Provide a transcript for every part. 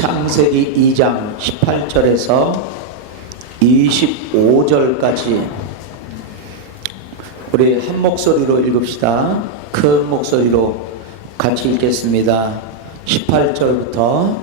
창세기 2장 18절에서 25절까지 우리 한 목소리로 읽읍시다. 큰 목소리로 같이 읽겠습니다. 18절부터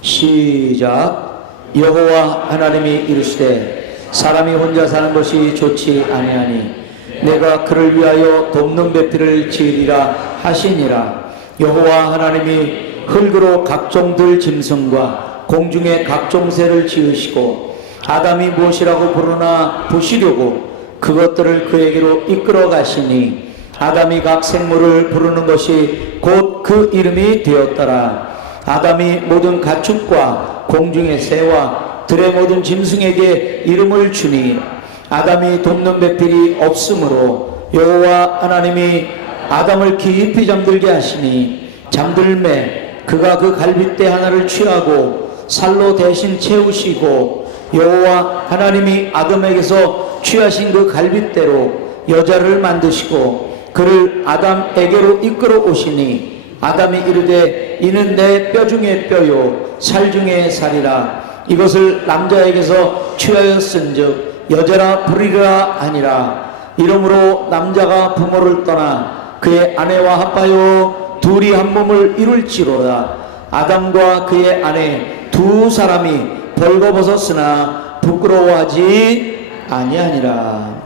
시작. 여호와 하나님이 이르시되 사람이 혼자 사는 것이 좋지 아니하니 내가 그를 위하여 돕는 배필을 지으리라 하시니라. 여호와 하나님이 흙으로 각종 들 짐승과 공중의 각종 새를 지으시고 아담이 무엇이라고 부르나 보시려고 그것들을 그에게로 이끌어 가시니 아담이 각 생물을 부르는 것이 곧 그 이름이 되었더라. 아담이 모든 가축과 공중의 새와 들의 모든 짐승에게 이름을 주니 아담이 돕는 배필이 없으므로 여호와 하나님이 아담을 깊이 잠들게 하시니 잠들매 그가 그 갈빗대 하나를 취하고 살로 대신 채우시고 여호와 하나님이 아담에게서 취하신 그 갈빗대로 여자를 만드시고 그를 아담에게로 이끌어 오시니 아담이 이르되 이는 내 뼈 중에 뼈요 살 중에 살이라. 이것을 남자에게서 취하였은즉 여자라 부르리라 하니라. 이러므로 남자가 부모를 떠나 그의 아내와 합하여 둘이 한 몸을 이룰지로다. 아담과 그의 아내 두 사람이 벌거벗었으나 부끄러워하지 아니하니라.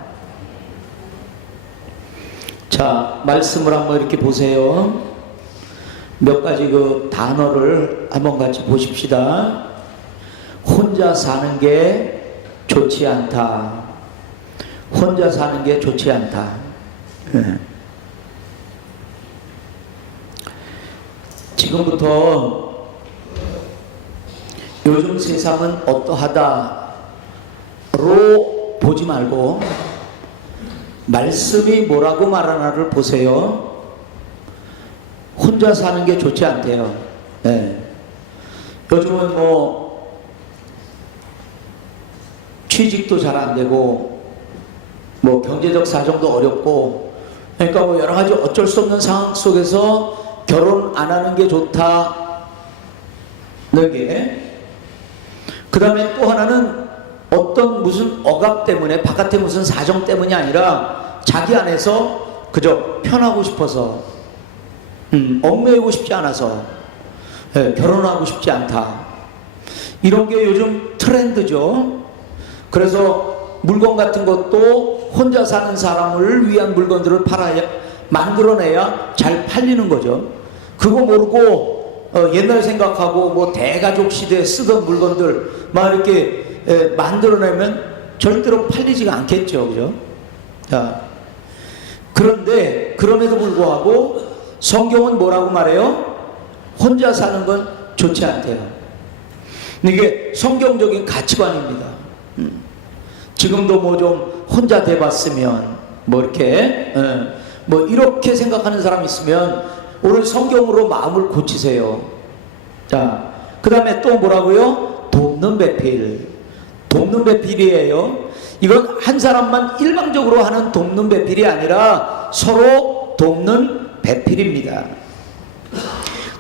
자, 말씀을 한번 이렇게 보세요. 몇 가지 그 단어를 한번 같이 보십시다. 혼자 사는 게 좋지 않다. 혼자 사는 게 좋지 않다. 지금부터 요즘 세상은 어떠하다로 보지 말고 말씀이 뭐라고 말하나를 보세요. 혼자 사는 게 좋지 않대요. 네. 요즘은 뭐 취직도 잘 안 되고 뭐 경제적 사정도 어렵고 그러니까 뭐 여러 가지 어쩔 수 없는 상황 속에서 결혼 안 하는 게 좋다는 게, 그 다음에 또 하나는 어떤 무슨 억압 때문에 바깥에 무슨 사정 때문이 아니라 자기 안에서 그저 편하고 싶어서 얽매이고 싶지 않아서 결혼하고 싶지 않다. 이런 게 요즘 트렌드죠. 그래서 물건 같은 것도 혼자 사는 사람을 위한 물건들을 팔아야 만들어내야 잘 팔리는 거죠. 그거 모르고 옛날 생각하고 뭐 대가족 시대에 쓰던 물건들 막 이렇게 만들어내면 절대로 팔리지가 않겠죠. 그죠? 자, 그런데 그럼에도 불구하고 성경은 뭐라고 말해요? 혼자 사는 건 좋지 않대요. 이게 성경적인 가치관입니다. 지금도 뭐 좀 혼자 돼봤으면 뭐 이렇게 뭐 이렇게 생각하는 사람 있으면 오늘 성경으로 마음을 고치세요. 자, 그 다음에 또 뭐라고요? 돕는 배필. 돕는 배필이에요. 이건 한 사람만 일방적으로 하는 돕는 배필이 아니라 서로 돕는 배필입니다.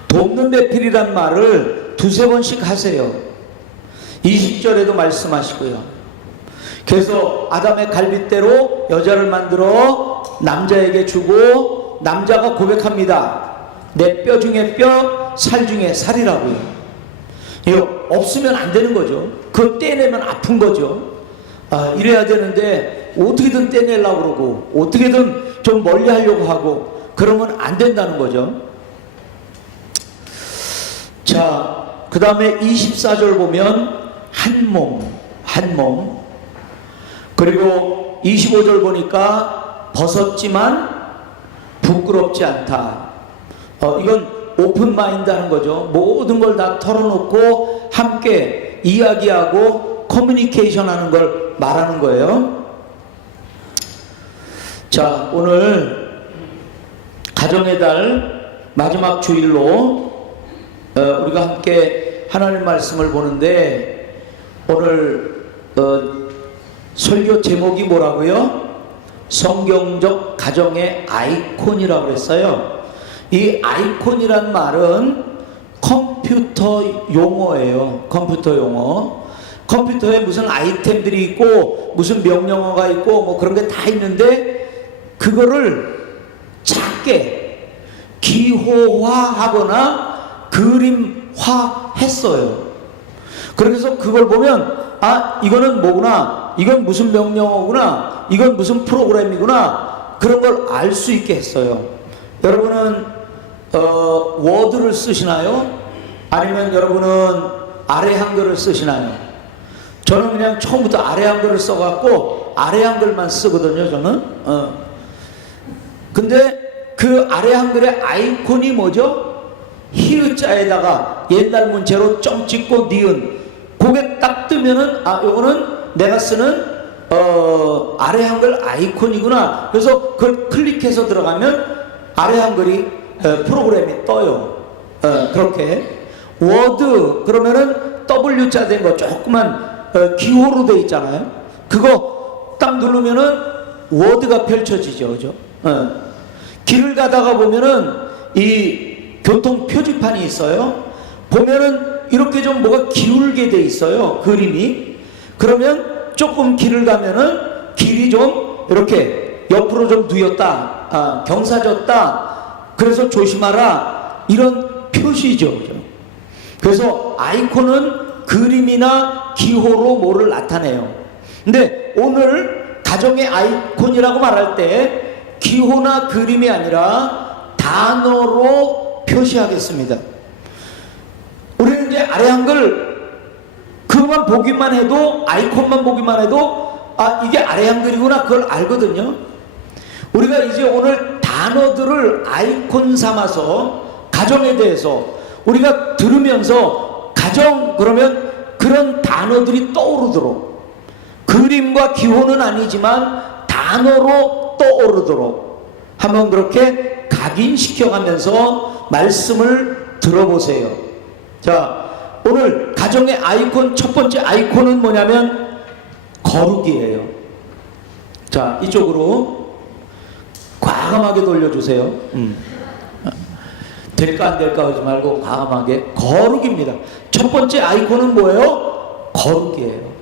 돕는 배필이란 말을 두세 번씩 하세요. 20절에도 말씀하시고요. 그래서 아담의 갈빗대로 여자를 만들어 남자에게 주고 남자가 고백합니다. 내 뼈 중에 뼈, 살 중에 살이라고요. 이거 없으면 안 되는 거죠. 그거 떼내면 아픈 거죠. 이래야 되는데 어떻게든 떼내려고 그러고 어떻게든 좀 멀리 하려고 하고 그러면 안 된다는 거죠. 자, 그 다음에 24절 보면 한 몸. 그리고 25절 보니까 벗었지만 부끄럽지 않다. 이건 오픈 마인드 하는 거죠. 모든 걸 다 털어놓고 함께 이야기하고 커뮤니케이션 하는 걸 말하는 거예요. 자, 오늘 가정의 달 마지막 주일로 우리가 함께 하나님 말씀을 보는데 오늘 설교 제목이 뭐라고요? 성경적 가정의 아이콘이라고 했어요. 이 아이콘이란 말은 컴퓨터 용어예요. 컴퓨터 용어. 컴퓨터에 무슨 아이템들이 있고 무슨 명령어가 있고 뭐 그런 게 다 있는데 그거를 작게 기호화하거나 그림화했어요. 그래서 그걸 보면 아, 이거는 뭐구나, 이건 무슨 명령어구나, 이건 무슨 프로그램이구나, 그런 걸 알 수 있게 했어요. 여러분은 워드를 쓰시나요? 아니면 여러분은 아래 한글을 쓰시나요? 저는 그냥 처음부터 아래 한글을 써갖고 아래 한글만 쓰거든요, 저는. 근데 그 아래 한글의 아이콘이 뭐죠? 히읗자에다가 옛날 문체로 점 찍고 니은, 그게 딱 뜨면은 아, 요거는 내가 쓰는 아래 한글 아이콘이구나. 그래서 그걸 클릭해서 들어가면 아래 한글이 프로그램이 떠요. 그렇게 워드 그러면은 W자 된 거 조그만 기호로 돼 있잖아요. 그거 딱 누르면은 워드가 펼쳐지죠, 그죠? 길을 가다가 보면은 이 교통 표지판이 있어요. 보면은 이렇게 좀 뭐가 기울게 돼 있어요, 그림이. 그러면 조금 길을 가면은 길이 좀 이렇게 옆으로 좀 누였다, 경사졌다, 그래서 조심하라, 이런 표시죠, 그죠? 그래서 아이콘은 그림이나 기호로 뭐를 나타내요. 근데 오늘 가정의 아이콘이라고 말할 때 기호나 그림이 아니라 단어로 표시하겠습니다. 우리는 이제 아래 한글 그것만 보기만 해도, 아이콘만 보기만 해도 아, 이게 아래 한글이구나, 그걸 알거든요. 우리가 이제 오늘 단어들을 아이콘 삼아서 가정에 대해서 우리가 들으면서 가정 그러면 그런 단어들이 떠오르도록, 그림과 기호는 아니지만 단어로 떠오르도록 한번 그렇게 각인시켜가면서 말씀을 들어보세요. 자, 오늘 가정의 아이콘, 첫 번째 아이콘은 뭐냐면 거룩이에요. 자, 이쪽으로 과감하게 돌려주세요. 될까 안 될까 하지 말고 과감하게. 거룩입니다. 첫 번째 아이콘은 뭐예요? 거룩이에요.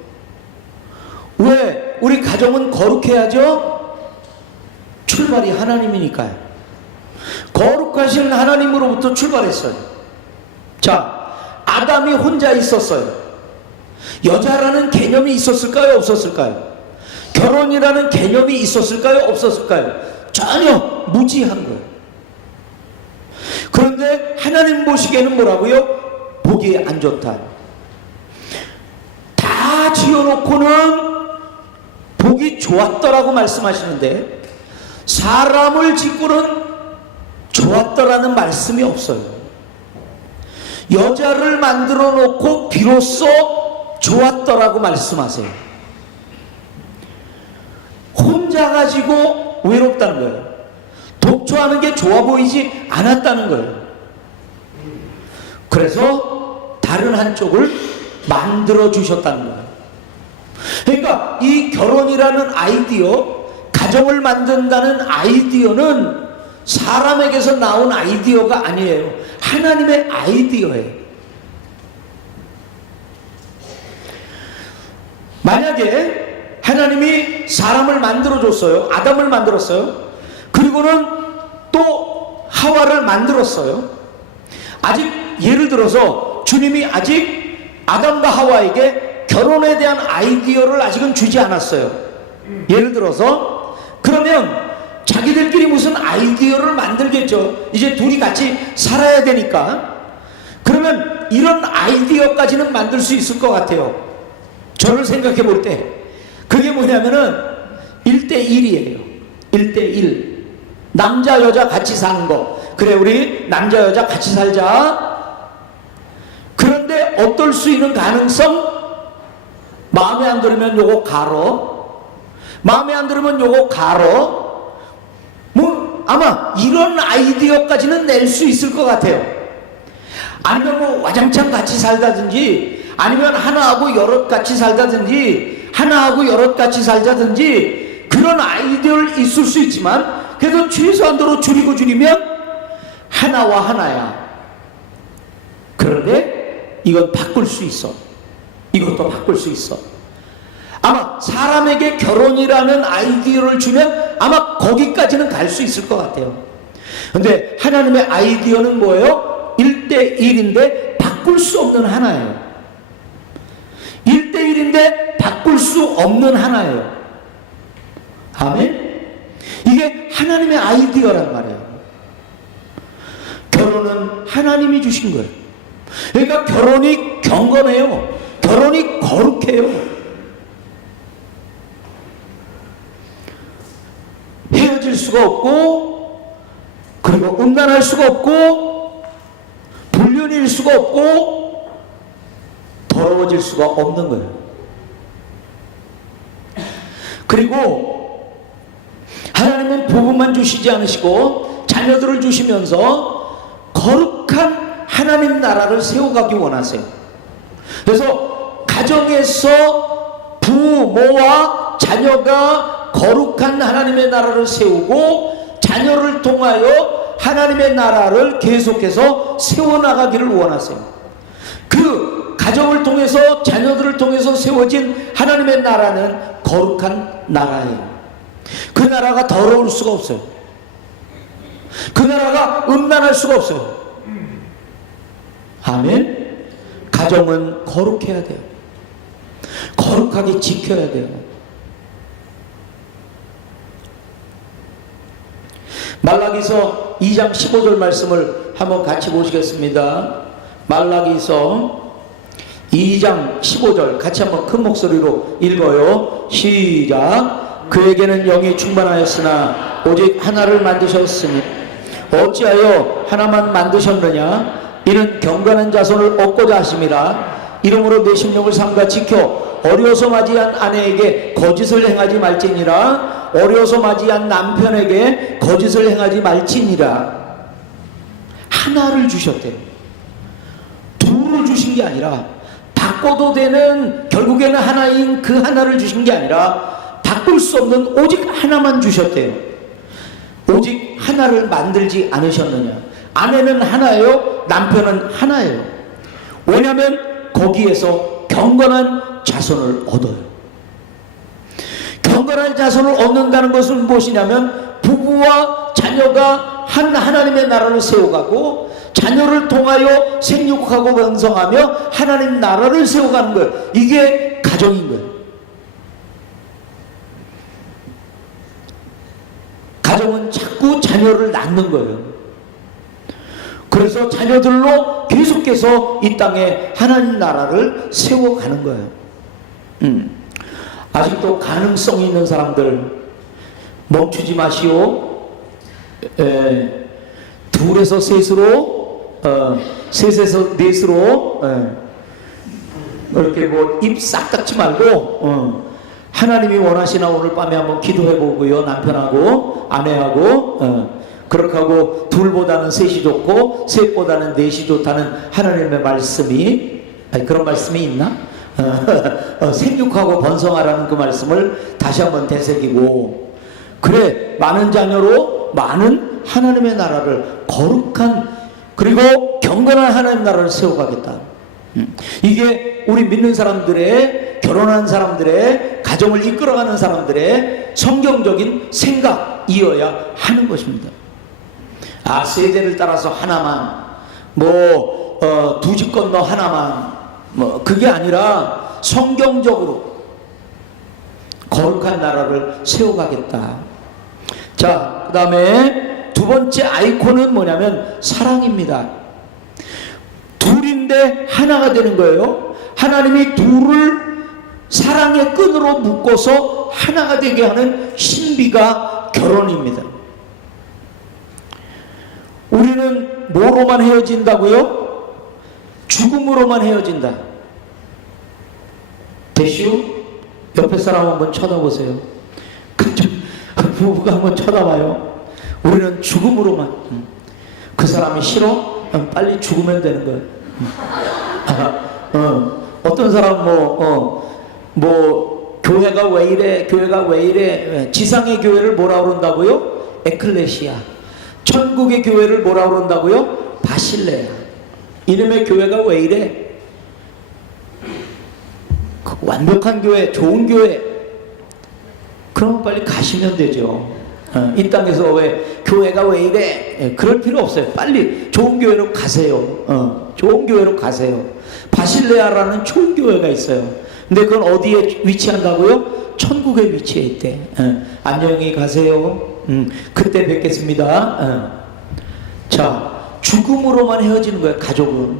왜 우리 가정은 거룩해야죠? 출발이 하나님이니까요. 거룩하신 하나님으로부터 출발했어요. 자, 아담이 혼자 있었어요. 여자라는 개념이 있었을까요? 없었을까요? 결혼이라는 개념이 있었을까요? 없었을까요? 전혀 무지한 거예요. 그런데 하나님 보시기에는 뭐라고요? 보기에 안 좋다. 다 지어놓고는 보기 좋았더라고 말씀하시는데 사람을 짓고는 좋았더라는 말씀이 없어요. 여자를 만들어 놓고 비로소 좋았더라고 말씀하세요. 혼자 가지고 외롭다는 거예요. 독초하는 게 좋아 보이지 않았다는 거예요. 그래서 다른 한쪽을 만들어 주셨다는 거예요. 그러니까 이 결혼이라는 아이디어, 가정을 만든다는 아이디어는 사람에게서 나온 아이디어가 아니에요. 하나님의 아이디어예요. 만약에 하나님이 사람을 만들어줬어요. 아담을 만들었어요. 그리고는 또 하와를 만들었어요. 아직 예를 들어서 주님이 아직 아담과 하와에게 결혼에 대한 아이디어를 아직은 주지 않았어요. 예를 들어서 그러면 자기들끼리 무슨 아이디어를 만들겠죠. 이제 둘이 같이 살아야 되니까. 그러면 이런 아이디어까지는 만들 수 있을 것 같아요. 저를 생각해 볼 때 그게 뭐냐면은 1대1이에요 1대1. 남자 여자 같이 사는 거. 그래, 우리 남자 여자 같이 살자. 그런데 어떨 수 있는 가능성? 마음에 안 들으면 요거 가로, 마음에 안 들으면 요거 가로. 뭐 아마 이런 아이디어까지는 낼 수 있을 것 같아요. 아니면 뭐 와장창 같이 살다든지, 아니면 하나하고 여럿 같이 살다든지, 하나하고 여럿 같이 살자든지, 그런 아이디어를 있을 수 있지만 그래도 최소한도로 줄이고 줄이면 하나와 하나야. 그런데 이건 바꿀 수 있어. 이것도 바꿀 수 있어. 아마 사람에게 결혼이라는 아이디어를 주면 아마 거기까지는 갈 수 있을 것 같아요. 근데 하나님의 아이디어는 뭐예요? 1대1인데 바꿀 수 없는 하나예요. 1대1인데 바꿀 수 없는 하나예요. 아멘? 이게 하나님의 아이디어란 말이에요. 결혼은 하나님이 주신 거예요. 그러니까 결혼이 경건해요. 결혼이 거룩해요. 헤어질 수가 없고, 그리고 음란할 수가 없고, 불륜일 수가 없고, 더러워질 수가 없는 거예요. 그리고 하나님은 복음만 주시지 않으시고 자녀들을 주시면서 거룩한 하나님 나라를 세워가기 원하세요. 그래서 가정에서 부모와 자녀가 거룩한 하나님의 나라를 세우고 자녀를 통하여 하나님의 나라를 계속해서 세워나가기를 원하세요. 그 가정을 통해서 자녀들을 통해서 세워진 하나님의 나라는 거룩한 나라예요. 그 나라가 더러울 수가 없어요. 그 나라가 음란할 수가 없어요. 아멘. 가정은 거룩해야 돼요. 거룩하게 지켜야 돼요. 말라기서 2장 15절 말씀을 한번 같이 보시겠습니다. 말라기서 2장 15절 같이 한번 큰 목소리로 읽어요. 시작. 그에게는 영이 충만하였으나 오직 하나를 만드셨으니 어찌하여 하나만 만드셨느냐. 이는 경건한 자손을 얻고자 하심이라. 이름으로 내 심령을 삼가 지켜 어려서 맞이한 아내에게 거짓을 행하지 말지니라. 어려서 맞이한 남편에게 거짓을 행하지 말지니라. 하나를 주셨대요. 둘을 주신 게 아니라 바꿔도 되는, 결국에는 하나인 그 하나를 주신 게 아니라 바꿀 수 없는 오직 하나만 주셨대요. 오직 하나를 만들지 않으셨느냐. 아내는 하나예요. 남편은 하나예요. 왜냐하면 거기에서 경건한 자손을 얻어요. 경건한 자손을 얻는다는 것은 무엇이냐면 부부와 자녀가 한 하나님의 나라를 세워가고 자녀를 통하여 생육하고 번성하며 하나님 나라를 세워가는 거예요. 이게 가정인 거예요. 가정은 자꾸 자녀를 낳는 거예요. 그래서 자녀들로 계속해서 이 땅에 하나님 나라를 세워가는 거예요. 아직도 가능성이 있는 사람들 멈추지 마시오. 둘에서 셋으로, 셋에서 넷으로, 이렇게 뭐 입 싹 닫지 말고, 하나님이 원하시나 오늘 밤에 한번 기도해 보고요. 남편하고 아내하고, 그렇게 하고 둘보다는 셋이 좋고 셋보다는 넷이 좋다는 하나님의 말씀이, 아니 그런 말씀이 있나? 생육하고 번성하라는 그 말씀을 다시 한번 되새기고, 그래 많은 자녀로 많은 하나님의 나라를, 거룩한 그리고 경건한 하나님 나라를 세워가겠다. 이게 우리 믿는 사람들의, 결혼한 사람들의, 가정을 이끌어가는 사람들의 성경적인 생각이어야 하는 것입니다. 아, 세대를 따라서 하나만, 두 집 건너 하나만, 그게 아니라 성경적으로 거룩한 나라를 세워가겠다. 자, 그 다음에 두 번째 아이콘은 뭐냐면 사랑입니다. 둘인데 하나가 되는 거예요. 하나님이 둘을 사랑의 끈으로 묶어서 하나가 되게 하는 신비가 결혼입니다. 우리는 뭐로만 헤어진다고요? 죽음으로만 헤어진다. 대슈? 옆에 사람 한번 쳐다보세요. 그쪽 부부가 한번 쳐다봐요. 우리는 죽음으로만. 그 사람이 싫어? 빨리 죽으면 되는 거예요. 어떤 사람 교회가 왜 이래, 교회가 왜 이래, 지상의 교회를 뭐라 그런다고요? 에클레시아. 천국의 교회를 뭐라 그런다고요? 바실레아. 이놈의 교회가 왜 이래? 그 완벽한 교회, 좋은 교회, 그럼 빨리 가시면 되죠. 이 땅에서 왜 교회가 왜 이래? 그럴 필요 없어요. 빨리 좋은 교회로 가세요. 좋은 교회로 가세요. 바실레아라는 좋은 교회가 있어요. 근데 그건 어디에 위치한다고요? 천국에 위치해 있대. 안녕히 가세요. 그때 뵙겠습니다. 자, 죽음으로만 헤어지는 거예요, 가족은.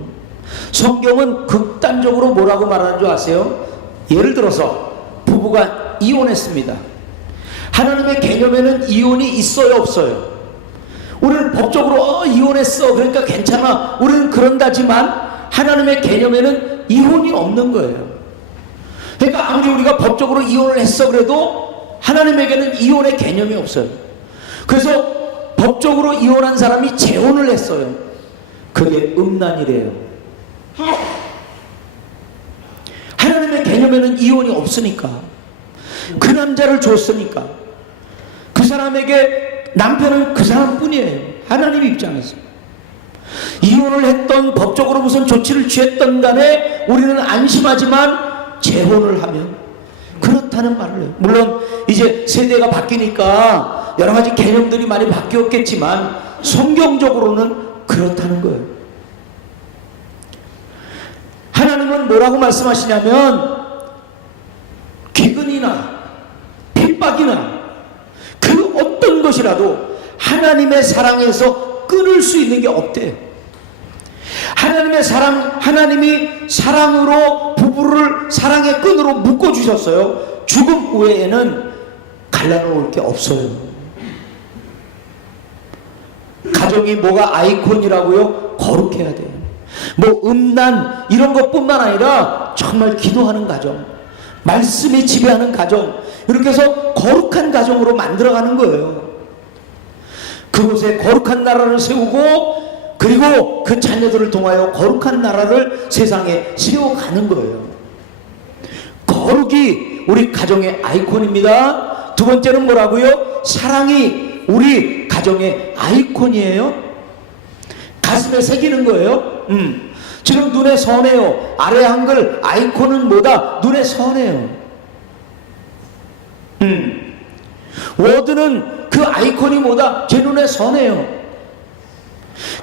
성경은 극단적으로 뭐라고 말하는 줄 아세요? 예를 들어서 부부가 이혼했습니다. 하나님의 개념에는 이혼이 있어요, 없어요? 우리는 법적으로 이혼했어, 그러니까 괜찮아, 우리는 그런다지만 하나님의 개념에는 이혼이 없는 거예요. 그러니까 아무리 우리가 법적으로 이혼을 했어 그래도 하나님에게는 이혼의 개념이 없어요. 그래서 법적으로 이혼한 사람이 재혼을 했어요. 그게 음란이래요. 하나님의 개념에는 이혼이 없으니까, 그 남자를 줬으니까 그 사람에게 남편은 그 사람뿐이에요. 하나님 입장에서 이혼을 했던, 법적으로 무슨 조치를 취했던 간에 우리는 안심하지만 재혼을 하면 그렇다는 말을 해요. 물론 이제 세대가 바뀌니까 여러 가지 개념들이 많이 바뀌었겠지만 성경적으로는 그렇다는 거예요. 하나님은 뭐라고 말씀하시냐면 기근이나 핍박이나 그 어떤 것이라도 하나님의 사랑에서 끊을 수 있는 게 없대요. 하나님의 사랑, 하나님이 사랑으로 부부를 사랑의 끈으로 묶어주셨어요. 죽음 외에는 갈라놓을 게 없어요. 가정이 뭐가 아이콘이라고요? 거룩해야 돼요. 뭐 음란 이런 것뿐만 아니라 정말 기도하는 가정, 말씀이 지배하는 가정, 이렇게 해서 거룩한 가정으로 만들어가는 거예요. 그곳에 거룩한 나라를 세우고 그리고 그 자녀들을 통하여 거룩한 나라를 세상에 세워가는 거예요. 거룩이 우리 가정의 아이콘입니다. 두 번째는 뭐라고요? 사랑이 우리 가정의 아이콘이에요. 가슴에 새기는 거예요. 지금 눈에 선해요. 아래 한글 아이콘은 뭐다? 눈에 선해요. 워드는 그 아이콘이 뭐다? 제 눈에 선해요.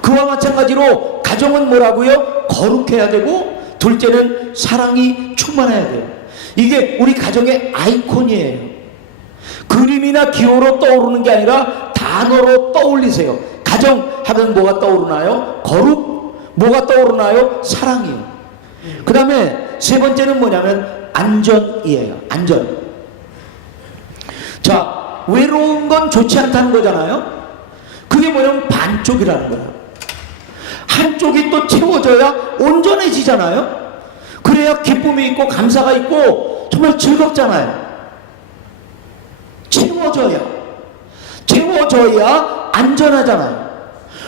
그와 마찬가지로 가정은 뭐라고요? 거룩해야 되고, 둘째는 사랑이 충만해야 돼요. 이게 우리 가정의 아이콘이에요. 그림이나 기호로 떠오르는 게 아니라 단어로 떠올리세요. 가정 하면 뭐가 떠오르나요? 거룩. 뭐가 떠오르나요? 사랑이요. 그 다음에 세 번째는 뭐냐면 안전이에요. 안전. 자, 외로운 건 좋지 않다는 거잖아요. 그게 뭐냐면 반쪽이라는 거야. 한쪽이 또 채워져야 온전해지잖아요. 그래야 기쁨이 있고 감사가 있고 정말 즐겁잖아요. 채워져야 안전하잖아요.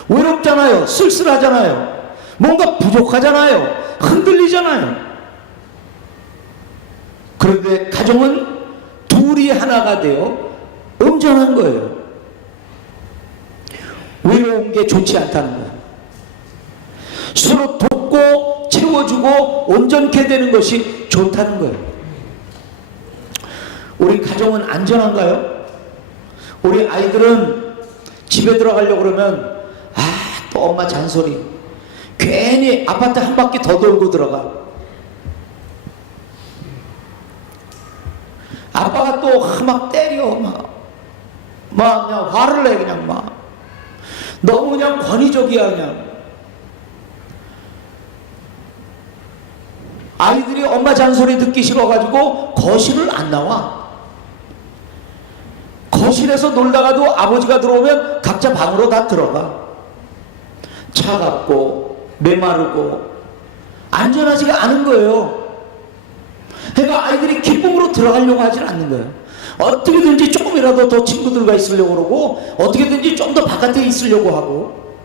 외롭잖아요. 쓸쓸하잖아요. 뭔가 부족하잖아요. 흔들리잖아요. 그런데 가정은 둘이 하나가 되어 온전한 거예요. 외로운 게 좋지 않다는 거예요. 서로 돕고 채워주고 온전케 되는 것이 좋다는 거예요. 우리 가정은 안전한가요? 우리 아이들은 집에 들어가려고 그러면 또 엄마 잔소리, 괜히 아파트 한 바퀴 더 돌고 들어가. 아빠가 또 막 때려, 막 그냥 화를 내, 그냥 막 너무 그냥 권위적이야. 그냥 아이들이 엄마 잔소리 듣기 싫어가지고 거실을 안 나와. 거실에서 놀다가도 아버지가 들어오면 각자 방으로 다 들어가. 차갑고 메마르고 안전하지가 않은 거예요. 그러니까 아이들이 기쁨으로 들어가려고 하진 않는 거예요. 어떻게든지 조금이라도 더 친구들과 있으려고 그러고, 어떻게든지 좀 더 바깥에 있으려고 하고.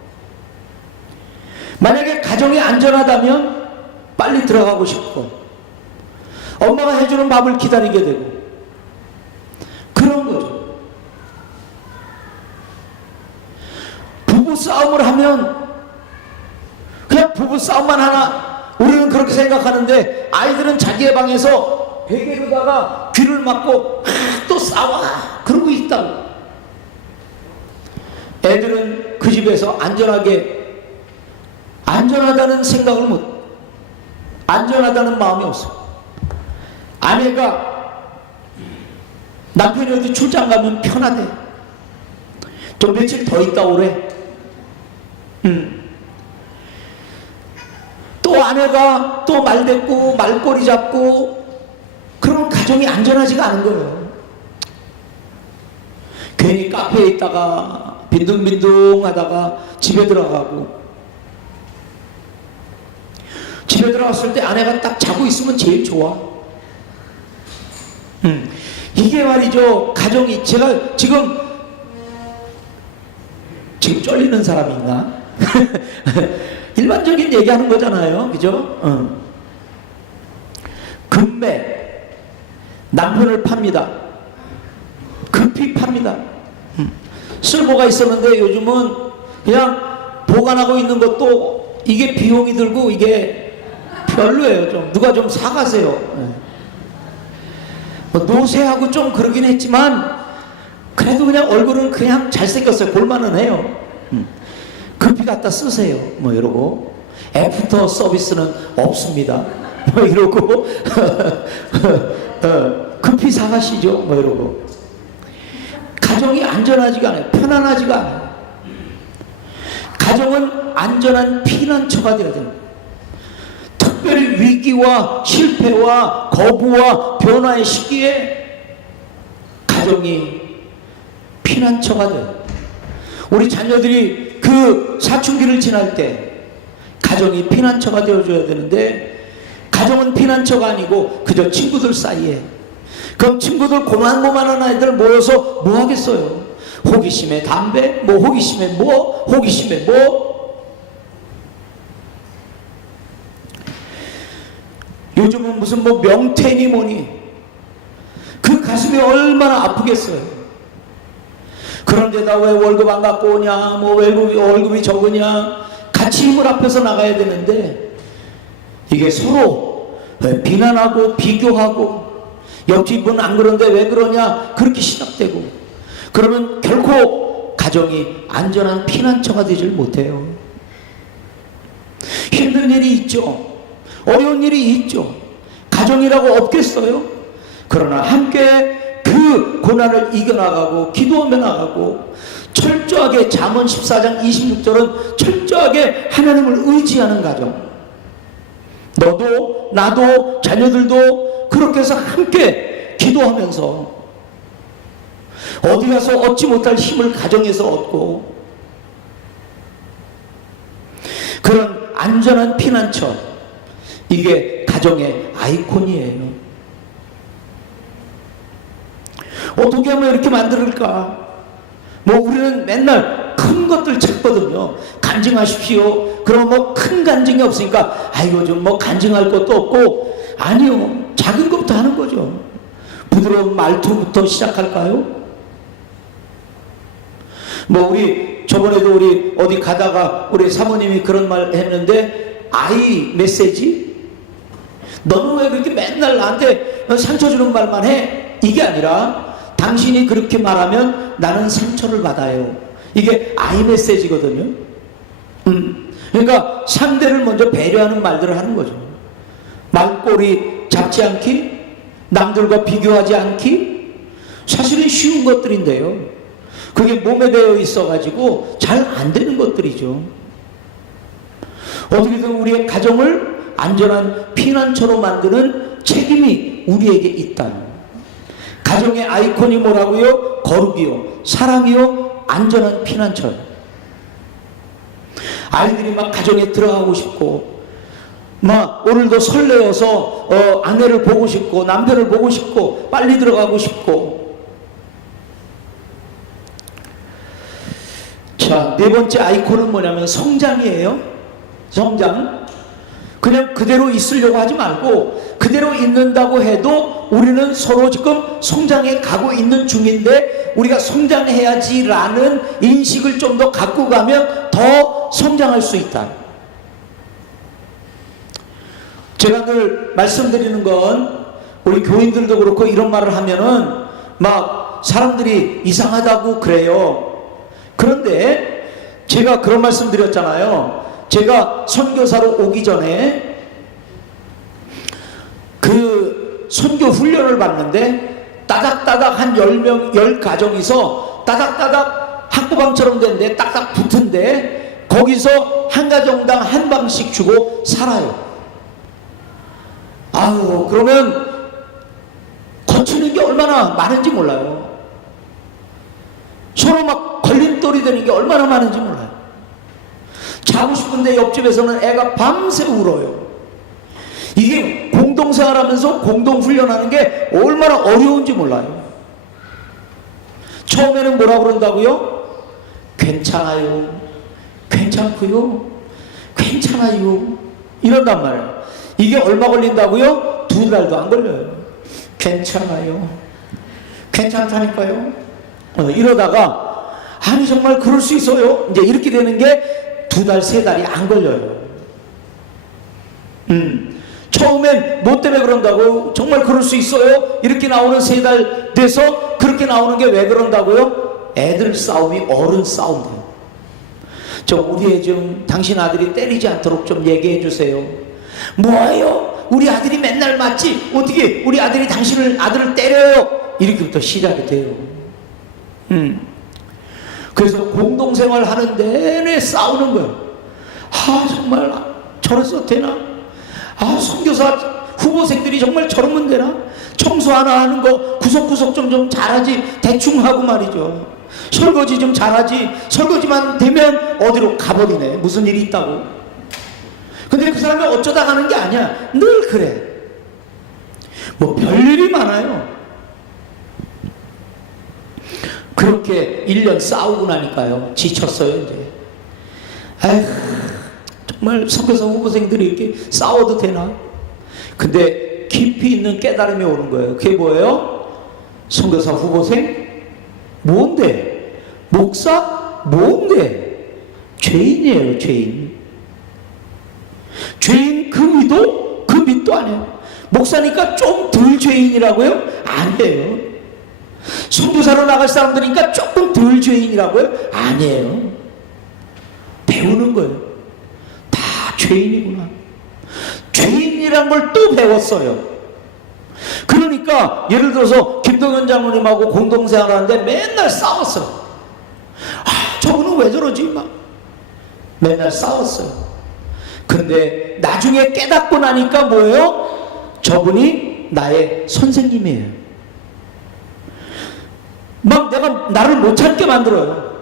만약에 가정이 안전하다면 빨리 들어가고 싶고, 엄마가 해주는 밥을 기다리게 되고, 그런 거죠. 부부 싸움을 하면 그냥 부부 싸움만 하나 우리는 그렇게 생각하는데 아이들은 자기의 방에서 베개로다가 귀를 막고 또 싸워 그러고 있다고. 애들은 그 집에서 안전하다는 생각을 안전하다는 마음이 없어. 아내가 남편이 어디 출장 가면 편하대. 좀 며칠 더 있다 오래. 또 아내가 또 말대꾸 말꼬리 잡고 그러면 가정이 안전하지가 않은 거예요. 괜히 카페에 있다가 빈둥빈둥 하다가 집에 들어가고, 집에 들어갔을 때 아내가 딱 자고 있으면 제일 좋아. 이게 말이죠. 가정이, 제가 지금 쫄리는 사람이 있나? 일반적인 얘기하는 거잖아요. 그죠? 금매, 남편을 팝니다. 급히 팝니다. 쓸모가 있었는데 요즘은 그냥 보관하고 있는 것도 이게 비용이 들고 이게 별로예요. 좀 누가 좀 사가세요. 노쇠하고 좀 그러긴 했지만 그래도 그냥 얼굴은 그냥 잘생겼어요. 볼만은 해요. 급히 갖다 쓰세요. 뭐 이러고, 애프터 서비스는 없습니다. 뭐 이러고 급히 사가시죠. 뭐 이러고. 가정이 안전하지가 않아요. 편안하지가 않아요. 가정은 안전한 피난처가 되어야 됩니다. 특별히 위기와 실패와 거부와 변화의 시기에 가정이 피난처가 돼요. 우리 자녀들이 그 사춘기를 지날 때 가정이 피난처가 되어줘야 되는데, 가정은 피난처가 아니고 그저 친구들 사이에, 그럼 친구들 고만고만한 아이들 모여서 뭐 하겠어요? 호기심에 담배, 뭐 호기심에 뭐, 호기심에 뭐. 요즘은 무슨 뭐 명태니 뭐니, 그 가슴이 얼마나 아프겠어요. 그런데다 왜 월급 안 갖고 오냐, 뭐 월급이 적으냐, 같이 힘을 합해서 나가야 되는데 이게 서로 비난하고 비교하고, 옆집은 안 그런데 왜 그러냐, 그렇게 시작되고, 그러면 결코 가정이 안전한 피난처가 되질 못해요. 힘든 일이 있죠. 어려운 일이 있죠. 가정이라고 없겠어요? 그러나 함께 그 고난을 이겨나가고 기도하며 나가고, 철저하게 잠언 14장 26절은 철저하게 하나님을 의지하는 가정, 너도 나도 자녀들도 그렇게 해서 함께 기도하면서 어디 가서 얻지 못할 힘을 가정에서 얻고, 그런 안전한 피난처, 이게 가정의 아이콘이에요. 어떻게 하면 이렇게 만들까? 뭐 우리는 맨날 큰 것들 찾거든요. 간증하십시오. 그러면 뭐 큰 간증이 없으니까 아이고 좀 뭐 간증할 것도 없고, 아니요, 작은 것부터 하는 거죠. 부드러운 말투부터 시작할까요? 뭐 우리 저번에도 우리 어디 가다가 우리 사모님이 그런 말 했는데, 아이 메시지? 너는 왜 그렇게 맨날 나한테 상처 주는 말만 해? 이게 아니라, 당신이 그렇게 말하면 나는 상처를 받아요. 이게 아이 메시지거든요. 그러니까 상대를 먼저 배려하는 말들을 하는 거죠. 말꼬리 잡지 않기, 남들과 비교하지 않기, 사실은 쉬운 것들인데요, 그게 몸에 배어 있어가지고 잘 안 되는 것들이죠. 어떻게든 우리의 가정을 안전한 피난처로 만드는 책임이 우리에게 있다. 가정의 아이콘이 뭐라고요? 거룩이요, 사랑이요, 안전한 피난처. 아이들이 막 가정에 들어가고 싶고, 막 오늘도 설레어서 아내를 보고 싶고 남편을 보고 싶고 빨리 들어가고 싶고. 자, 네 번째 아이콘은 뭐냐면 성장이에요. 성장. 그냥 그대로 있으려고 하지 말고, 그대로 있는다고 해도 우리는 서로 지금 성장해 가고 있는 중인데, 우리가 성장해야지라는 인식을 좀 더 갖고 가면 더 성장할 수 있다. 제가 늘 말씀드리는 건 우리 교인들도 그렇고 이런 말을 하면은 막 사람들이 이상하다고 그래요. 그런데 제가 그런 말씀 드렸잖아요. 제가 선교사로 오기 전에 그 선교 훈련을 받는데 따닥따닥 한 10명, 10가정이서 따닥따닥 학구방처럼 된데 딱딱 붙은데 거기서 한 가정당 한 방씩 주고 살아요. 아우, 그러면 거치는 게 얼마나 많은지 몰라요. 서로 막 걸림돌이 되는 게 얼마나 많은지 몰라요. 자고 싶은데 옆집에서는 애가 밤새 울어요. 이게 공동생활하면서 공동훈련하는 게 얼마나 어려운지 몰라요. 처음에는 뭐라 그런다고요? 괜찮아요, 괜찮고요, 괜찮아요 이런단 말이에요. 이게 얼마 걸린다고요? 2달도 안 걸려요. 괜찮아요, 괜찮다니까요. 이러다가 아니 정말 그럴 수 있어요? 이제 이렇게 되는 게 2달, 3달이 안 걸려요. 처음엔 뭐 때문에 그런다고? 정말 그럴 수 있어요? 이렇게 나오는 3달 돼서 그렇게 나오는 게 왜 그런다고요? 애들 싸움이 어른 싸움이에요. 우리 애 좀 당신 아들이 때리지 않도록 좀 얘기해 주세요. 뭐예요? 우리 아들이 맨날 맞지? 어떻게 우리 아들이 당신을 아들을 때려요? 이렇게부터 시작이 돼요. 그래서 공동생활 하는 내내 싸우는 거예요. 아 정말 저래서 되나? 아 선교사 후보생들이 정말 저러면 되나? 청소 하나 하는 거 구석구석 좀 잘하지 대충 하고 말이죠. 설거지 좀 잘하지 설거지만 되면 어디로 가버리네. 무슨 일이 있다고. 근데 그 사람이 어쩌다 가는 게 아니야. 늘 그래. 뭐 별일이 많아요. 그렇게 1년 싸우고 나니까요 지쳤어요. 이제 아휴 정말 선교사 후보생들이 이렇게 싸워도 되나? 근데 깊이 있는 깨달음이 오는 거예요. 그게 뭐예요? 선교사 후보생? 뭔데? 목사? 뭔데? 죄인이에요. 죄인. 죄인 그 위도? 그 밑도 아니에요. 목사니까 좀 덜 죄인이라고요? 아니에요. 선교사로 나갈 사람들이니까 조금 덜 죄인이라고요? 아니에요. 배우는 거예요. 다 죄인이구나. 죄인이란 걸 또 배웠어요. 그러니까 예를 들어서 김동현 장로님하고 공동생활 하는데 맨날 싸웠어요. 아 저분은 왜 저러지? 막 맨날 싸웠어요. 근데 나중에 깨닫고 나니까 뭐예요? 저분이 나의 선생님이에요. 막 내가 나를 못 찾게 만들어요.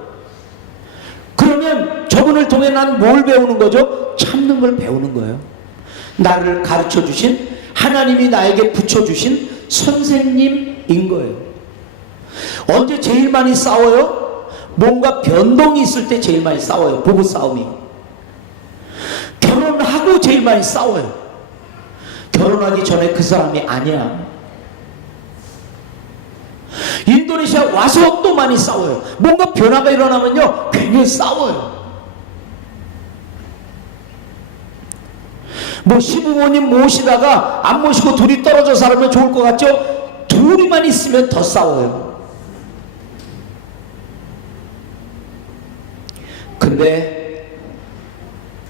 그러면 저분을 통해 난 뭘 배우는 거죠? 참는 걸 배우는 거예요. 나를 가르쳐 주신 하나님이 나에게 붙여주신 선생님인 거예요. 언제 제일 많이 싸워요? 뭔가 변동이 있을 때 제일 많이 싸워요. 부부싸움이. 결혼하고 제일 많이 싸워요. 결혼하기 전에 그 사람이 아니야. 인도네시아 와서 또 많이 싸워요. 뭔가 변화가 일어나면요 괜히 싸워요. 뭐 시부모님 모시다가 안 모시고 둘이 떨어져 살면 좋을 것 같죠? 둘이만 있으면 더 싸워요. 근데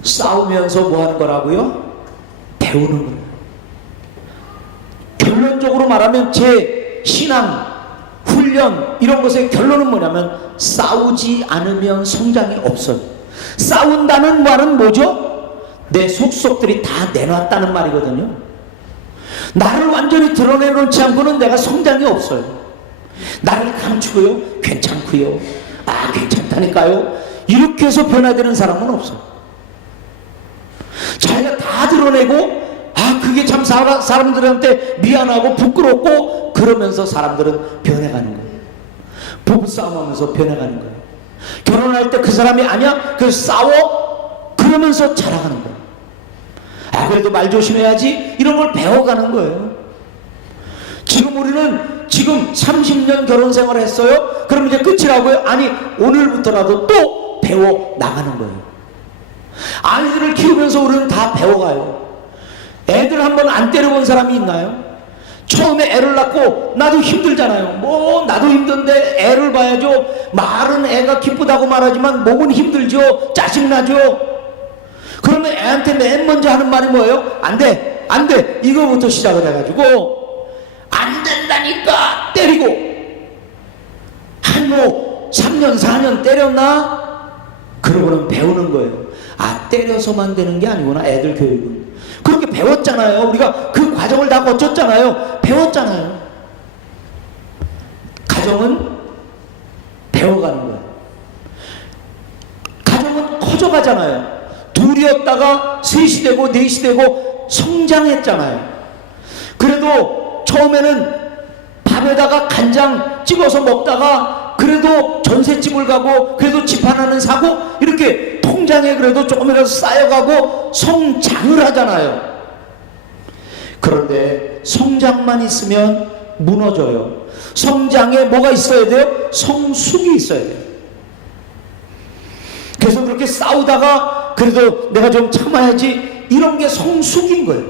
싸우면서 뭐 하는 거라고요? 배우는 거예요. 결론적으로 말하면 제 신앙 훈련 이런 것의 결론은 뭐냐면 싸우지 않으면 성장이 없어요. 싸운다는 말은 뭐죠? 내 속속들이 다 내놨다는 말이거든요. 나를 완전히 드러내놓지 않고는 내가 성장이 없어요. 나를 감추고요 괜찮고요 아 괜찮다니까요 이렇게 해서 변화되는 사람은 없어요. 자기가 다 드러내고 아 그게 참 사람들한테 미안하고 부끄럽고 그러면서 사람들은 변해가는 거예요. 부부싸움하면서 변해가는 거예요. 결혼할 때 그 사람이 아니야? 그래서 싸워? 그러면서 자라가는 거예요. 아 그래도 말 조심해야지 이런 걸 배워가는 거예요. 지금 우리는 지금 30년 결혼 생활을 했어요? 그럼 이제 끝이라고요? 아니 오늘부터라도 또 배워 나가는 거예요. 아이들을 키우면서 우리는 다 배워가요. 애들 한번 안 때려본 사람이 있나요? 처음에 애를 낳고 나도 힘들잖아요. 뭐 나도 힘든데 애를 봐야죠. 말은 애가 기쁘다고 말하지만 목은 힘들죠. 짜증나죠. 그러면 애한테 맨 먼저 하는 말이 뭐예요? 안 돼, 안 돼, 이거부터 시작을 해가지고 안 된다니까 때리고 한 뭐 3년 4년 때렸나? 그러고는 배우는 거예요. 아, 때려서만 되는 게 아니구나, 애들 교육은. 그렇게 배웠잖아요. 우리가 그 과정을 다 거쳤잖아요. 배웠잖아요. 가정은 배워가는 거예요. 가정은 커져가잖아요. 둘이었다가 셋이 되고 넷이 되고 성장했잖아요. 그래도 처음에는 밥에다가 간장 찍어서 먹다가 그래도 전셋집을 가고 그래도 집 하나는 사고 이렇게 통장에 그래도 조금이라도 쌓여가고 성장을 하잖아요. 그런데 성장만 있으면 무너져요. 성장에 뭐가 있어야 돼요? 성숙이 있어야 돼요. 그래서 그렇게 싸우다가 그래도 내가 좀 참아야지, 이런 게 성숙인 거예요.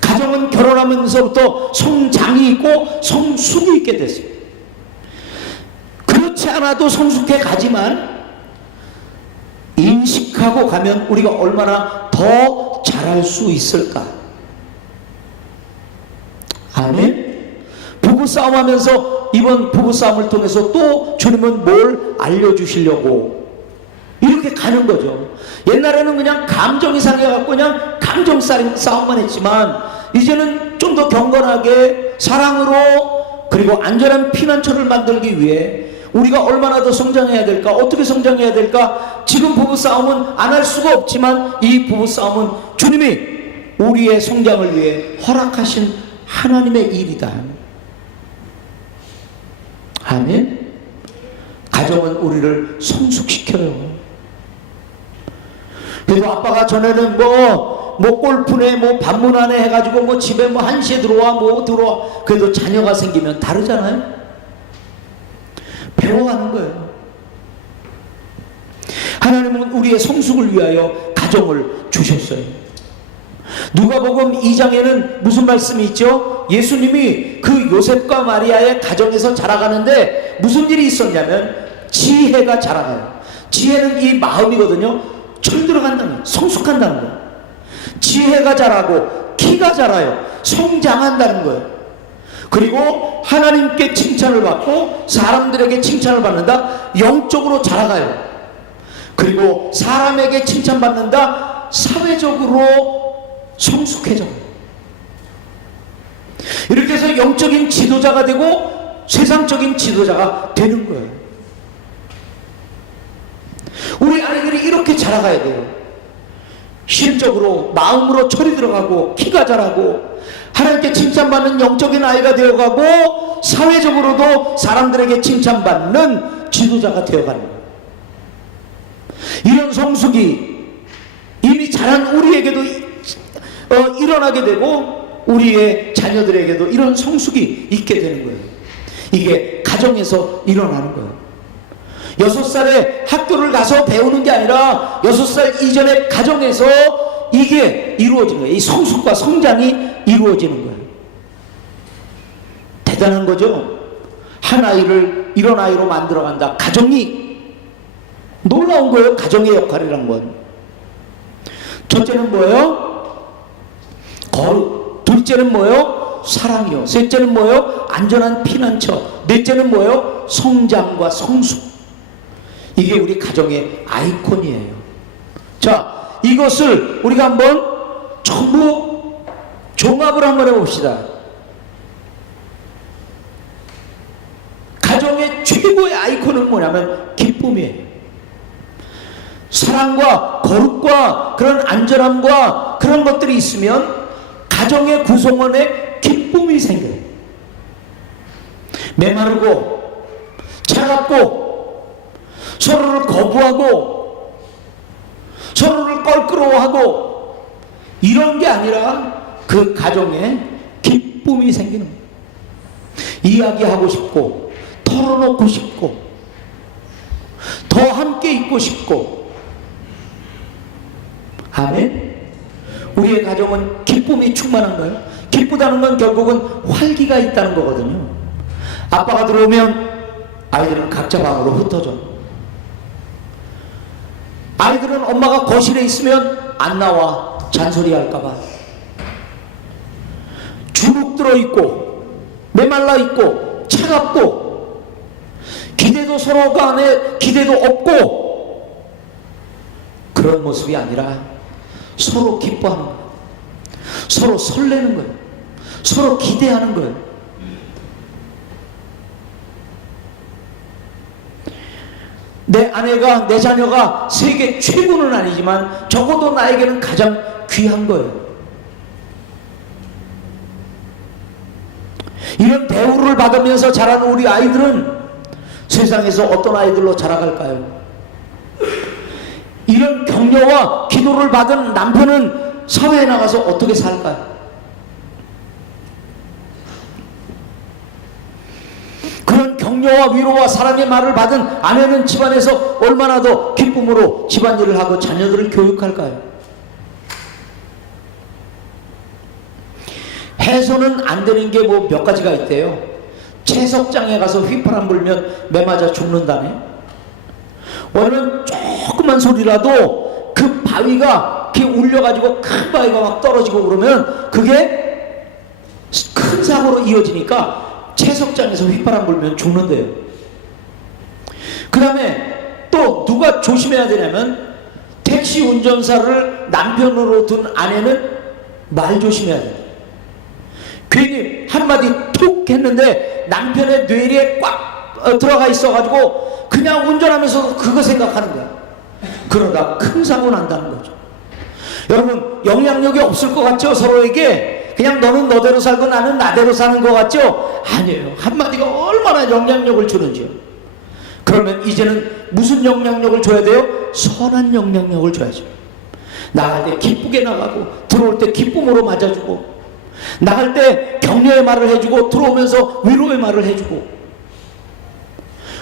가정은 결혼하면서부터 성장이 있고 성숙이 있게 됐어요. 그렇지 않아도 성숙해 가지만 인식하고 가면 우리가 얼마나 더 잘할 수 있을까? 아멘. 부부싸움 하면서 이번 부부싸움을 통해서 또 주님은 뭘 알려주시려고 이렇게 가는 거죠. 옛날에는 그냥 감정이 상해갖고 그냥 감정 싸움만 했지만 이제는 좀 더 경건하게 사랑으로 그리고 안전한 피난처를 만들기 위해 우리가 얼마나 더 성장해야 될까? 어떻게 성장해야 될까? 지금 부부싸움은 안 할 수가 없지만 이 부부싸움은 주님이 우리의 성장을 위해 허락하신 하나님의 일이다. 아멘. 가정은 우리를 성숙시켜요. 그래도 아빠가 전에는 뭐 골프네 뭐 반문하네 해가지고 뭐 집에 뭐 1시에 들어와 뭐 들어와, 그래도 자녀가 생기면 다르잖아요. 배워가는 거예요. 하나님은 우리의 성숙을 위하여 가정을 주셨어요. 누가복음 2장에는 무슨 말씀이 있죠? 예수님이 그 요셉과 마리아의 가정에서 자라가는데 무슨 일이 있었냐면 지혜가 자라가요. 지혜는 이 마음이거든요. 철들어간다는 거예요. 성숙한다는 거예요. 지혜가 자라고 키가 자라요. 성장한다는 거예요. 그리고 하나님께 칭찬을 받고 사람들에게 칭찬을 받는다. 영적으로 자라가요. 그리고 사람에게 칭찬받는다. 사회적으로 성숙해져. 이렇게 해서 영적인 지도자가 되고 세상적인 지도자가 되는 거예요. 우리 아이들이 이렇게 자라가야 돼요. 실적으로 마음으로 철이 들어가고 키가 자라고 하나님께 칭찬받는 영적인 아이가 되어가고 사회적으로도 사람들에게 칭찬받는 지도자가 되어가는 거예요. 이런 성숙이 이미 자란 우리에게도 일어나게 되고 우리의 자녀들에게도 이런 성숙이 있게 되는 거예요. 이게 가정에서 일어나는 거예요. 6살에 학교를 가서 배우는 게 아니라 6살 이전에 가정에서 이게 이루어지는 거예요. 이 성숙과 성장이 이루어지는 거예요. 대단한 거죠. 한 아이를 이런 아이로 만들어간다. 가정이 놀라운 거예요. 가정의 역할이란 건. 첫째는 뭐예요? 거룩. 둘째는 뭐예요? 사랑이요. 셋째는 뭐예요? 안전한 피난처. 넷째는 뭐예요? 성장과 성숙. 이게 우리 가정의 아이콘이에요. 자, 이것을 우리가 한번 전부 종합을 한번 해봅시다. 가정의 최고의 아이콘은 뭐냐면 기쁨이에요. 사랑과 거룩과 그런 안전함과 그런 것들이 있으면 가정의 구성원에 기쁨이 생겨요. 메마르고 차갑고 서로를 거부하고 서로를 껄끄러워하고 이런 게 아니라 그 가정에 기쁨이 생기는 거예요. 이야기하고 싶고 털어놓고 싶고 더 함께 있고 싶고. 아멘. 우리의 가정은 기쁨이 충만한 거예요. 기쁘다는 건 결국은 활기가 있다는 거거든요. 아빠가 들어오면 아이들은 각자 방으로 흩어져. 아이들은 엄마가 거실에 있으면 안 나와, 잔소리 할까봐. 주눅 들어있고 메말라 있고 차갑고 기대도 서로 간에 기대도 없고 그런 모습이 아니라 서로 기뻐하는 거예요. 서로 설레는 거예요. 서로 기대하는 거예요. 내 아내가, 내 자녀가 세계 최고는 아니지만 적어도 나에게는 가장 귀한 거예요. 이런 대우를 받으면서 자라는 우리 아이들은 세상에서 어떤 아이들로 자라갈까요? 이런 격려와 기도를 받은 남편은 사회에 나가서 어떻게 살까요? 그런 격려와 위로와 사랑의 말을 받은 아내는 집안에서 얼마나 더 기쁨으로 집안일을 하고 자녀들을 교육할까요? 해서는 안 되는 게 뭐 몇 가지가 있대요. 채석장에 가서 휘파람 불면 매 맞아 죽는다네. 왜냐면 조그만 소리라도 그 바위가 이렇게 울려가지고 큰 바위가 막 떨어지고 그러면 그게 큰 사고로 이어지니까 채석장에서 휘파람 불면 죽는데요. 그 다음에 또 누가 조심해야 되냐면 택시 운전사를 남편으로 둔 아내는 말 조심해야 돼요. 괜히 한마디 툭 했는데 남편의 뇌리에 꽉 들어가 있어가지고 그냥 운전하면서 그거 생각하는 거야. 그러다 큰 사고 난다는 거죠. 여러분, 영향력이 없을 것 같죠? 서로에게 그냥 너는 너대로 살고 나는 나대로 사는 것 같죠? 아니에요. 한마디가 얼마나 영향력을 주는지요. 그러면 이제는 무슨 영향력을 줘야 돼요? 선한 영향력을 줘야죠. 나갈 때 기쁘게 나가고 들어올 때 기쁨으로 맞아주고 나갈 때 격려의 말을 해주고 들어오면서 위로의 말을 해주고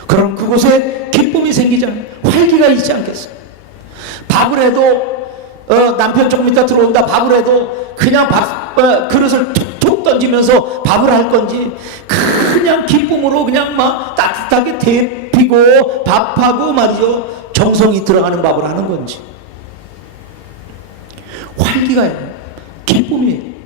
그럼 그곳에 기쁨이 생기잖아요. 활기가 있지 않겠어요? 밥을 해도 남편 조금 이따 들어온다 밥을 해도 그냥 그릇을 툭툭 던지면서 밥을 할 건지 그냥 기쁨으로 그냥 막 따뜻하게 데피고 밥하고 말이죠 정성이 들어가는 밥을 하는 건지 활기가 있는 기쁨이에요.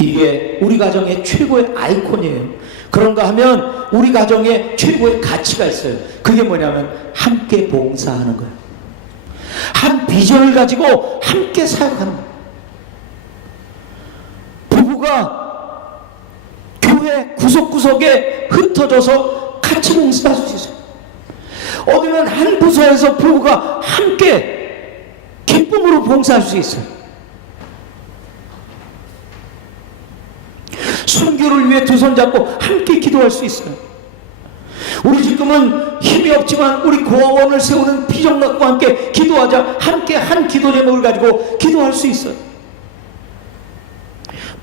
이게 우리 가정의 최고의 아이콘이에요. 그런가 하면 우리 가정에 최고의 가치가 있어요. 그게 뭐냐면 함께 봉사하는 거예요. 한 비전을 가지고 함께 사역하는 거예요. 부부가 교회 구석구석에 흩어져서 같이 봉사할 수 있어요. 어디는 한 부서에서 부부가 함께 기쁨으로 봉사할 수 있어요. 선교를 위해 두 손 잡고 함께 기도할 수 있어요. 우리 지금은 힘이 없지만 우리 고아원을 세우는 비전 갖고 함께 기도하자. 함께 한 기도 제목을 가지고 기도할 수 있어요.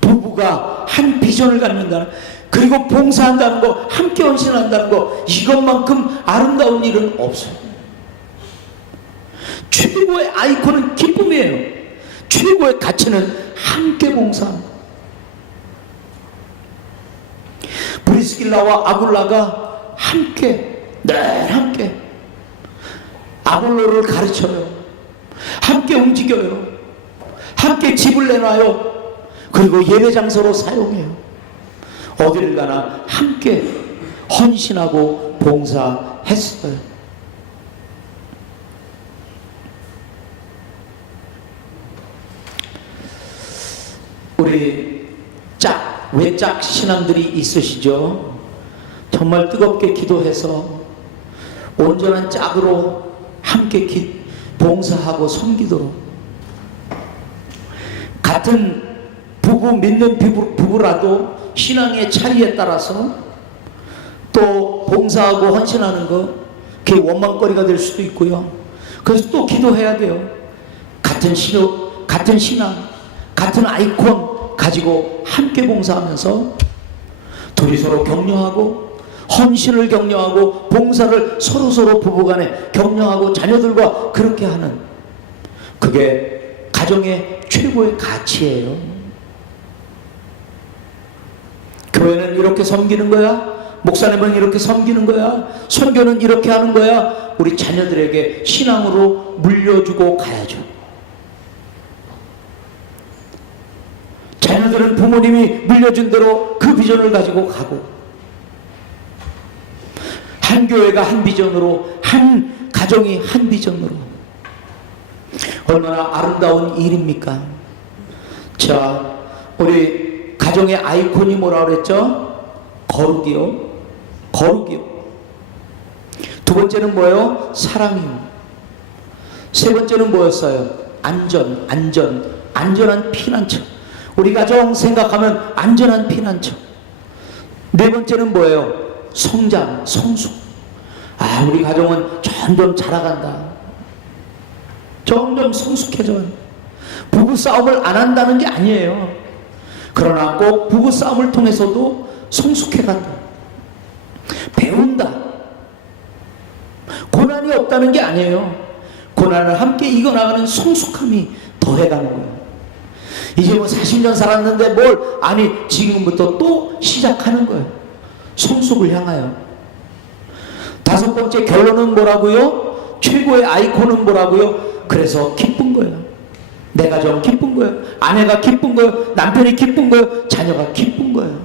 부부가 한 비전을 갖는다는 그리고 봉사한다는 거 함께 헌신한다는 거 이것만큼 아름다운 일은 없어요. 최고의 아이콘은 기쁨이에요. 최고의 가치는 함께 봉사하는 거. 브리스길라와 아굴라가 함께 늘 함께 아볼로를 가르쳐요. 함께 움직여요. 함께 집을 내놔요. 그리고 예배 장소로 사용해요. 어디를 가나 함께 헌신하고 봉사했어요. 우리 외짝 신앙들이 있으시죠? 정말 뜨겁게 기도해서 온전한 짝으로 함께 봉사하고 섬기도록 같은 부부 믿는 부부라도 신앙의 차이에 따라서 또 봉사하고 헌신하는 거 그게 원망거리가 될 수도 있고요. 그래서 또 기도해야 돼요. 같은 신앙, 같은 아이콘 가지고 함께 봉사하면서 둘이 서로 격려하고 헌신을 격려하고 봉사를 서로서로 부부간에 격려하고 자녀들과 그렇게 하는 그게 가정의 최고의 가치예요. 교회는 이렇게 섬기는 거야. 목사님은 이렇게 섬기는 거야. 선교는 이렇게 하는 거야. 우리 자녀들에게 신앙으로 물려주고 가야죠. 자녀들은 부모님이 물려준 대로 그 비전을 가지고 가고, 한 교회가 한 비전으로, 한 가정이 한 비전으로. 얼마나 아름다운 일입니까? 자, 우리 가정의 아이콘이 뭐라 그랬죠? 거룩이요. 거룩이요. 두 번째는 뭐예요? 사랑이요. 세 번째는 뭐였어요? 안전한 피난처. 우리 가정 생각하면 안전한 피난처. 네 번째는 뭐예요? 성장, 성숙. 우리 가정은 점점 자라간다. 점점 성숙해져요. 부부싸움을 안 한다는 게 아니에요. 그러나 꼭 부부싸움을 통해서도 성숙해간다. 배운다. 고난이 없다는 게 아니에요. 고난을 함께 이겨나가는 성숙함이 더해가는 거예요. 이제 뭐 40년 살았는데 지금부터 또 시작하는 거예요. 성숙을 향하여. 다섯 번째 결론은 뭐라고요? 최고의 아이콘은 뭐라고요? 그래서 기쁜 거예요. 내 가정 기쁜 거예요. 아내가 기쁜 거예요. 남편이 기쁜 거예요. 자녀가 기쁜 거예요.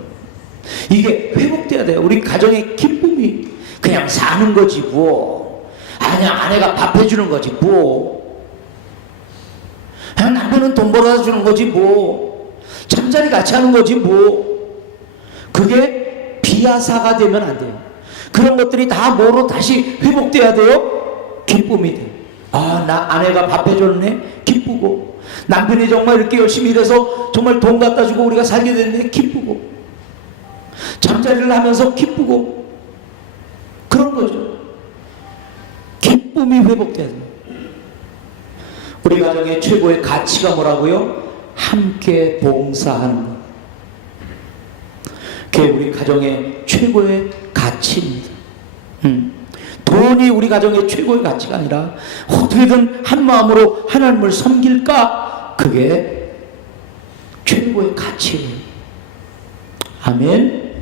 이게 회복돼야 돼요. 우리 가정의 기쁨이 그냥 사는 거지 뭐. 그냥 아내가 밥 해주는 거지 뭐. 그냥 남편은 돈 벌어다 주는 거지 뭐. 잠자리 같이 하는 거지 뭐. 그게 비아사가 되면 안 돼요. 그런 것들이 다 뭐로 다시 회복돼야 돼요? 기쁨이 돼요. 나 아내가 밥 해줬네? 기쁘고. 남편이 정말 이렇게 열심히 일해서 정말 돈 갖다 주고 우리가 살게 됐네? 기쁘고. 잠자리를 하면서 기쁘고. 그런 거죠. 기쁨이 회복돼야 돼요. 우리 가정의 최고의 가치가 뭐라고요? 함께 봉사하는 것. 그게 우리 가정의 최고의 가치입니다. 돈이 우리 가정의 최고의 가치가 아니라 어떻게든 한 마음으로 하나님을 섬길까? 그게 최고의 가치예요. 아멘.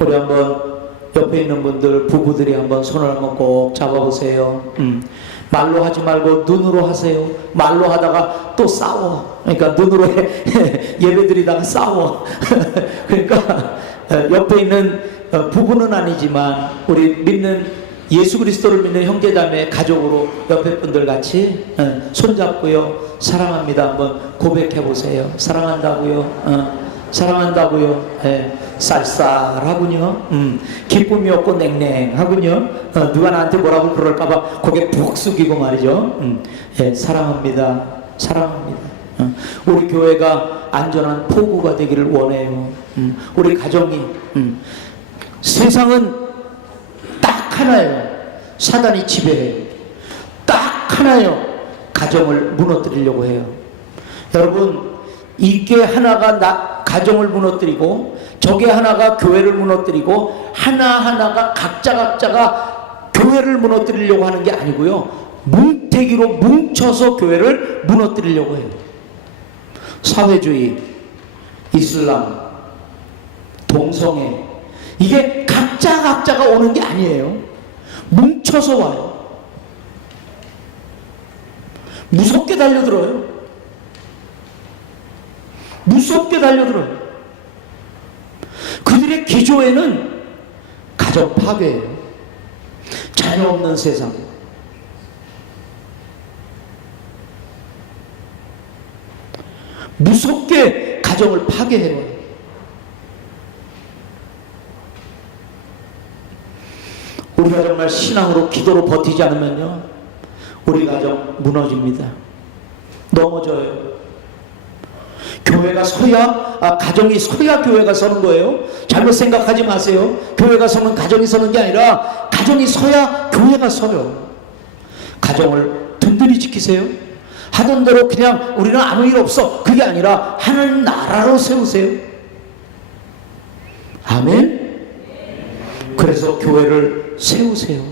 우리 한번 옆에 있는 분들, 부부들이 한번 손을 한번 꼭 잡아보세요. 말로 하지 말고 눈으로 하세요. 말로 하다가 또 싸워. 그러니까 눈으로 예배드리다가 싸워. 그러니까 옆에 있는 부부는 아니지만 우리 믿는 예수 그리스도를 믿는 형제자매 가족으로 옆에 분들 같이 손잡고요. 사랑합니다. 한번 고백해 보세요. 사랑한다고요. 사랑한다고요. 쌀쌀하군요. 기쁨이 없고 냉랭하군요. 누가 나한테 뭐라고 그럴까봐 고개 푹 숙이고 말이죠. 사랑합니다. 사랑합니다. 우리 교회가 안전한 포구가 되기를 원해요. 우리 가정이 세상은 딱 하나예요. 사단이 지배해요. 딱 하나예요. 가정을 무너뜨리려고 해요. 여러분, 이게 하나가 가정을 무너뜨리고 저게 하나가 교회를 무너뜨리고 하나하나가 각자가 교회를 무너뜨리려고 하는 게 아니고요. 뭉태기로 뭉쳐서 교회를 무너뜨리려고 해요. 사회주의, 이슬람, 동성애, 이게 각자가 오는 게 아니에요. 뭉쳐서 와요. 무섭게 달려들어요. 무섭게 달려들어요. 그들의 기조에는 가정 파괴예요. 자녀 없는 세상. 무섭게 가정을 파괴해요. 우리가 정말 신앙으로 기도로 버티지 않으면요, 우리 가정 무너집니다. 넘어져요. 교회가 서야, 가정이 서야 교회가 서는 거예요. 잘못 생각하지 마세요. 교회가 서면 가정이 서는 게 아니라 가정이 서야 교회가 서요. 가정을 든든히 지키세요. 하던 대로 그냥 우리는 아무 일 없어, 그게 아니라 하나님 나라로 세우세요. 아멘. 그래서 교회를 세우세요.